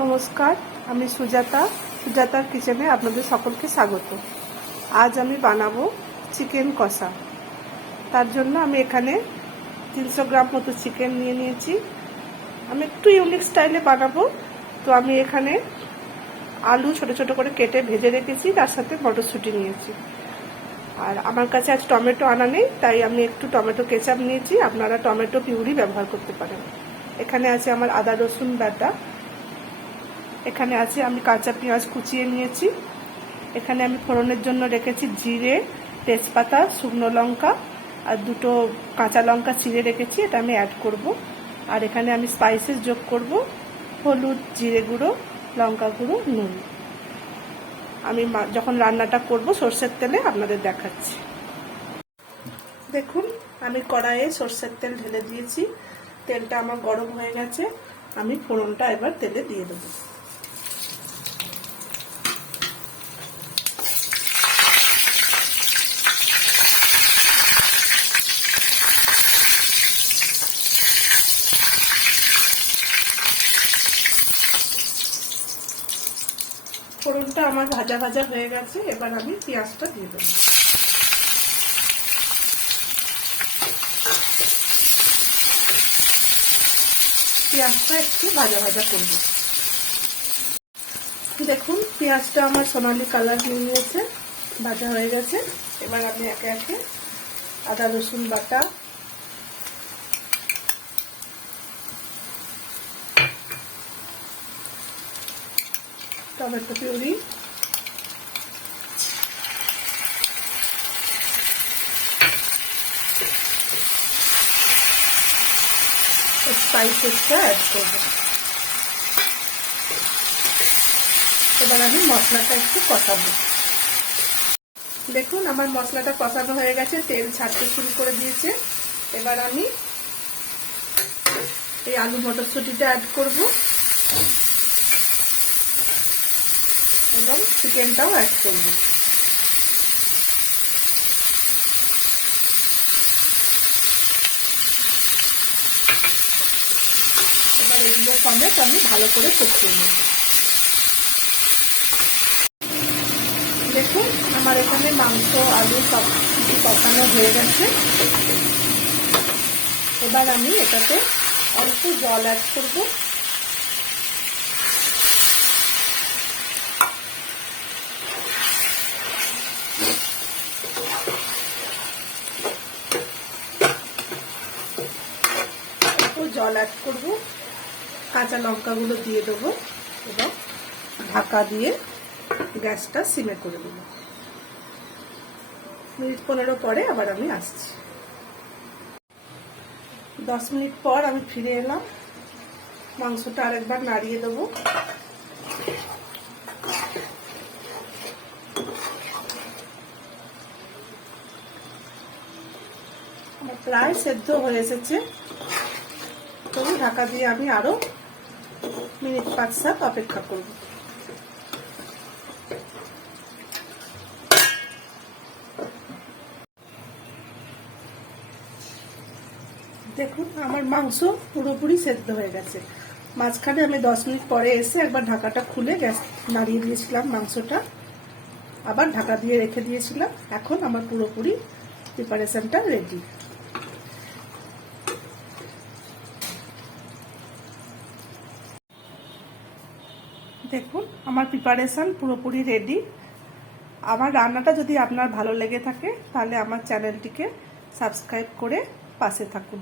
নমস্কার, আমি সুজাতার কিচেনে আপনাদের সকলকে স্বাগত। আজ আমি বানাবো চিকেন কষা। তার জন্য আমি এখানে 300 গ্রাম মতো চিকেন নিয়ে নিয়েছি। আমি একটু ইউনিক স্টাইলে বানাবো, তো আমি এখানে আলু ছোট ছোট করে কেটে ভেজে রেখেছি, তার সাথে মটরশুঁটি নিয়েছি। আর আমার কাছে আজ টমেটো আনা নেই, তাই আমি একটু টমেটো কেচাপ নিয়েছি। আপনারা টমেটো পিউরি ব্যবহার করতে পারেন। এখানে আছে আমার আদা রসুন বাটা, এখানে আছে আমি কাঁচা পেঁয়াজ কুচিয়ে নিয়েছি, এখানে আমি ফোড়নের জন্য রেখেছি জিরে, তেজপাতা, শুকনো লঙ্কা আর 2টো কাঁচা লঙ্কা চিড়ে রেখেছি, এটা আমি অ্যাড করব। আর এখানে আমি স্পাইসেস যোগ করব, হলুদ, জিরে গুঁড়ো, লঙ্কা গুঁড়ো, নুন। আমি যখন রান্নাটা করব সর্ষের তেলে আপনাদের দেখাচ্ছি। দেখুন, আমি কড়াইয়ে সর্ষের তেল ঢেলে দিয়েছি, তেলটা আমার গরম হয়ে গেছে। আমি ফোড়নটা এবার তেলে দিয়ে দেবো। ফোড়নটা আমার ভাজা ভাজা হয়ে গেছে, এবার আমি পেঁয়াজটা দিয়ে দেবো। পেঁয়াজটা একটু ভাজা ভাজা করব। দেখুন, পেঁয়াজটা আমার সোনালি কালার নিয়ে নিয়েছে, ভাজা হয়ে গেছে। এবার আমি একে একে আদা রসুন বাটা, টমেটো পিউরি, স্পাইসেসটা অ্যাড করব। এবার আমি মশলাটা একটু কষাবো। দেখুন, আমার মশলাটা কষানো হয়ে গেছে, তেল ছাড়তে শুরু করে দিয়েছে। এবার আমি এই আলু মটরশুঁটিটা অ্যাড করব এবং চিকেনটাও অ্যাড করব। এবার এগুলো সমেত আমি ভালো করে কষিয়ে নেব। দেখুন, আমার এখানে মাংস, আলু সব কিছু কষানো হয়ে গেছে। এবার আমি এটাতে অল্প জল অ্যাড করব। জল অ্যাড করব, কাঁচা লঙ্কাগুলো দিয়ে দেবো এবং ঢাকা দিয়ে গ্যাসটা সিমে করে দেবো। মিনিট 15 পরে আবার আমি আসছি। 10 মিনিট পর আমি ফিরে এলাম। মাংসটা আরেকবার নাড়িয়ে দেবো। আমার প্রায় সেদ্ধ হয়ে এসেছে, তবু ঢাকা দিয়ে আমি আরো মিনিট 5-7 অপেক্ষা করব। দেখুন, আমার মাংস পুরোপুরি সেদ্ধ হয়ে গেছে। মাঝখানে আমি 10 মিনিট পরে এসে একবার ঢাকাটা খুলে গ্যাস নাড়িয়ে দিয়েছিলাম, মাংসটা আবার ঢাকা দিয়ে রেখে দিয়েছিলাম। এখন আমার পুরোপুরি প্রিপারেশনটা রেডি। দেখুন, আমার প্রিপারেশন পুরোপুরি রেডি। আমার রান্নাটা যদি আপনার ভালো লেগে থাকে তাহলে আমার চ্যানেলটিকে সাবস্ক্রাইব করে পাশে থাকুন।